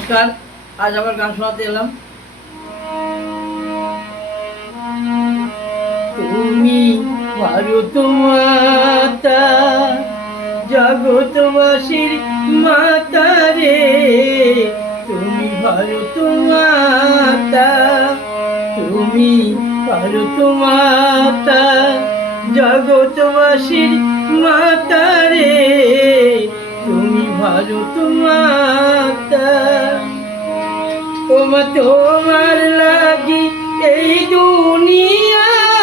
নমস্কার, আজ আবার গান শোনাতে এলাম। তুমি ভারত মাতা জগৎবাসীর মাতা রে তুমি ভারত মাতা তুমি ভারত মাতা জগৎবাসীর মাতা রে তুমি ভারত মাতা তোমার তোমার লাগি এই দুনিয়ায়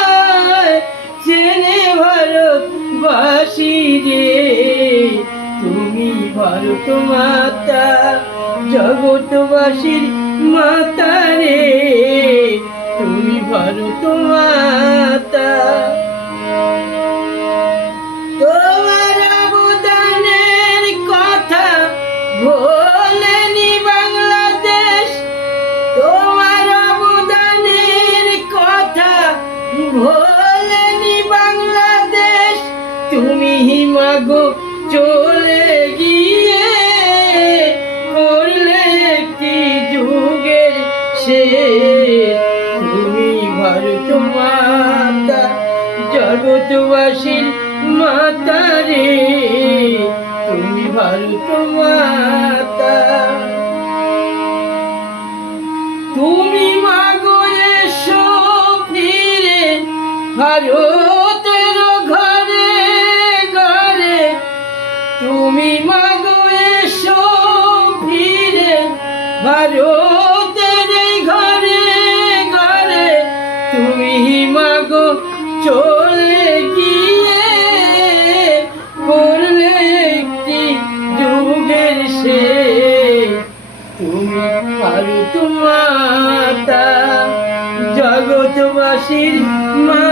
চেনে ভারতবাসী রে, তুমি ভারত মাতা জগৎবাসীর মাতা রে, তুমি ভারত মাতা তোমার অবদানের কথা ভোলেনি তোমার অবদানের কথা ভোলেনি বাংলাদেশ তুমি হিমাগো চলে গিয়ে। করলে তুমি ভারত মাতা ভারতের ঘরে ঘরে তুমি মাগো এসো ফিরে। ভারতের ঘরে ঘরে তুমি মাগো চলে গিয়ে। করলে একটি যুগের শেষ তুমি ভারত মাতা জগৎবাসীর মাতা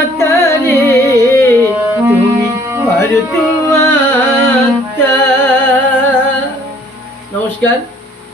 ভারত মাতা নমস্কার